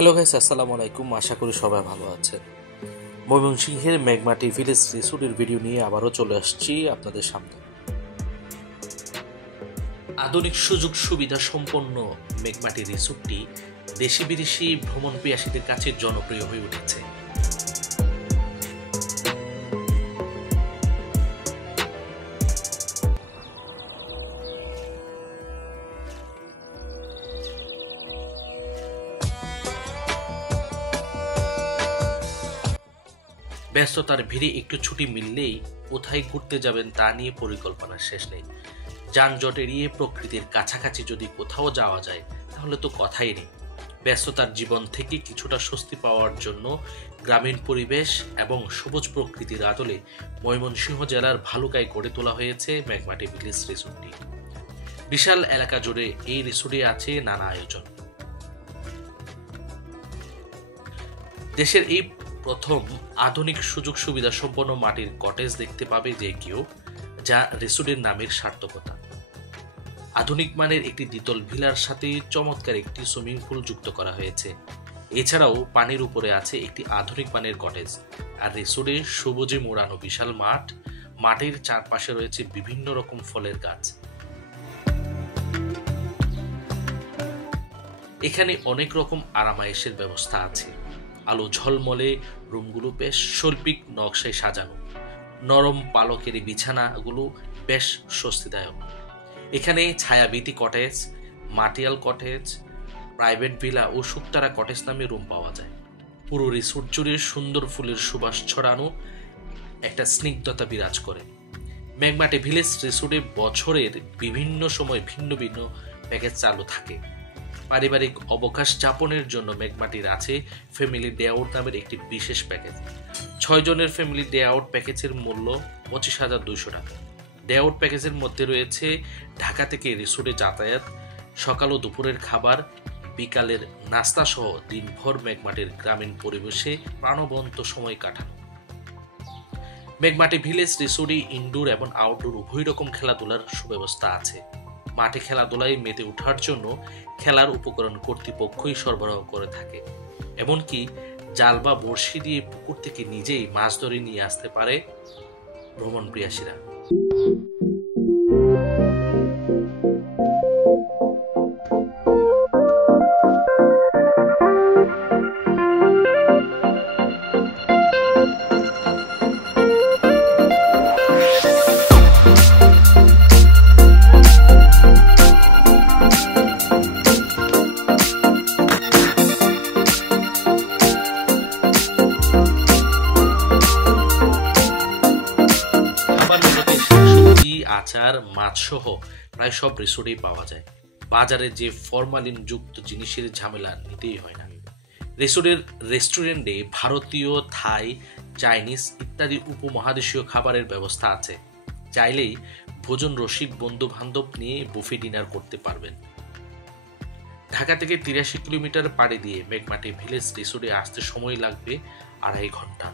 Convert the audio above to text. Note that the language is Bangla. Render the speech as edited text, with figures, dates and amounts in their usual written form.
হ্যালো গাইস, আসসালামু আলাইকুম। আশা করি সবাই ভালো আছেন। ময়মনসিংহের মেঘমাটি ভিলেজ রিসোর্টের ভিডিও নিয়ে আবারও চলে আসছি আপনাদের সামনে। আধুনিক সুযোগ সুবিধা সম্পন্ন মেঘমাটি রিসোর্টটি দেশি বিদেশি ভ্রমণ পিয়াসীদের কাছে জনপ্রিয় হয়ে উঠেছে। ব্যস্ততার ভিড়ে একটু ছুটি মিললেই কোথায় ঘুরতে যাবেন তা নিয়ে পরিকল্পনার শেষ নেই। যানজট এড়িয়ে প্রকৃতির কাছাকাছি যদি কোথাও যাওয়া যায় তাহলে তো কথাই নেই। ব্যস্ততার জীবন থেকে কিছুটা স্বস্তি পাওয়ার জন্য গ্রামীণ পরিবেশ এবং সবুজ প্রকৃতির আদলে ময়মনসিংহ জেলার ভালুকায় গড়ে তোলা হয়েছে মেঘমাটি ভিলেজ রিসোর্টটি। বিশাল এলাকা জুড়ে এই রিসোর্টে আছে নানা আয়োজন। দেশের এই প্রথম আধুনিক সুযোগ সুবিধা সম্পন্ন মাটির কটেজ দেখতে পাবে যে কেউ, যা রিসোর্টের নামের সার্থকতা। আধুনিক মানের একটি দ্বিতল ভিলার সাথে চমৎকার একটি সুইমিং পুল যুক্ত করা হয়েছে। এছাড়াও পানির উপরে আছে একটি আধুনিক মানের কটেজ। আর রিসোর্টে সবুজে মোড়ানো বিশাল মাঠ, মাঠের চারপাশে রয়েছে বিভিন্ন রকম ফলের গাছ। এখানে অনেক রকম আরামায়েশের ব্যবস্থা আছে। আলো ঝলমলে রুমগুলো বেশ শৈল্পিক নকশায় সাজানো, নরম পালকের বিছানাগুলো বেশ স্বস্তিদায়ক। এখানে ছায়াবীতি কটেজ, মাটিয়াল কটেজ, প্রাইভেট ভিলা ও শুকতারা কটেজ নামে রুম পাওয়া যায়। পুরো রিসোর্ট জুড়ে সুন্দর ফুলের সুবাস ছড়ানো একটা স্নিগ্ধতা বিরাজ করে। মেঘমাটি ভিলেজ রিসোর্টে বছরের বিভিন্ন সময় ভিন্ন ভিন্ন প্যাকেজ চালু থাকে। পারিবারিক অবকাশ যাপনের জন্য মেঘমাটির আছে ফ্যামিলি ডে আউট নামের একটি বিশেষ প্যাকেজ। 6 জনের ফ্যামিলি ডে আউট প্যাকেজের মূল্য 25,200 টাকা। ডে আউট প্যাকেজের মধ্যে রয়েছে ঢাকা থেকে রিসোর্টে যাতায়াত, সকাল ও দুপুরের খাবার, বিকালের নাস্তা সহ দিনভর মেঘমাটির গ্রামীণ পরিবেশে প্রাণবন্ত সময় কাটানো। মেঘমাটি ভিলেজ রিসোর্টে ইনডোর এবং আউটডোর উভয় রকম খেলাধুলার সুব্যবস্থা আছে। মাঠে খেলাধুলায় মেতে ওঠার জন্য খেলার উপকরণ কর্তৃপক্ষই সরবরাহ করে থাকে। এমনকি জাল বা বড়শি দিয়ে পুকুর থেকে নিজেই মাছ ধরে নিয়ে আসতে পারে ভ্রমণ পিয়াসীরা। আচার, মাছ সহ প্রায় সব রিসোর্টেই পাওয়া যায়। বাজারে যে ফরমালিন যুক্ত জিনিসের ঝামেলা নিতেই হয় না। রিসোর্টের রেস্টুরেন্টে ভারতীয়, থাই, চাইনিজ ইত্যাদি উপমহাদেশীয় খাবারের ব্যবস্থা আছে। চাইলেই ভোজন রসিক বন্ধু বান্ধব নিয়ে বুফে ডিনার করতে পারবেন। ঢাকা থেকে 83 কিলোমিটার পাড়ি দিয়ে মেঘমাটি ভিলেজ রিসোর্টে আসতে সময় লাগবে 2.5 ঘন্টা।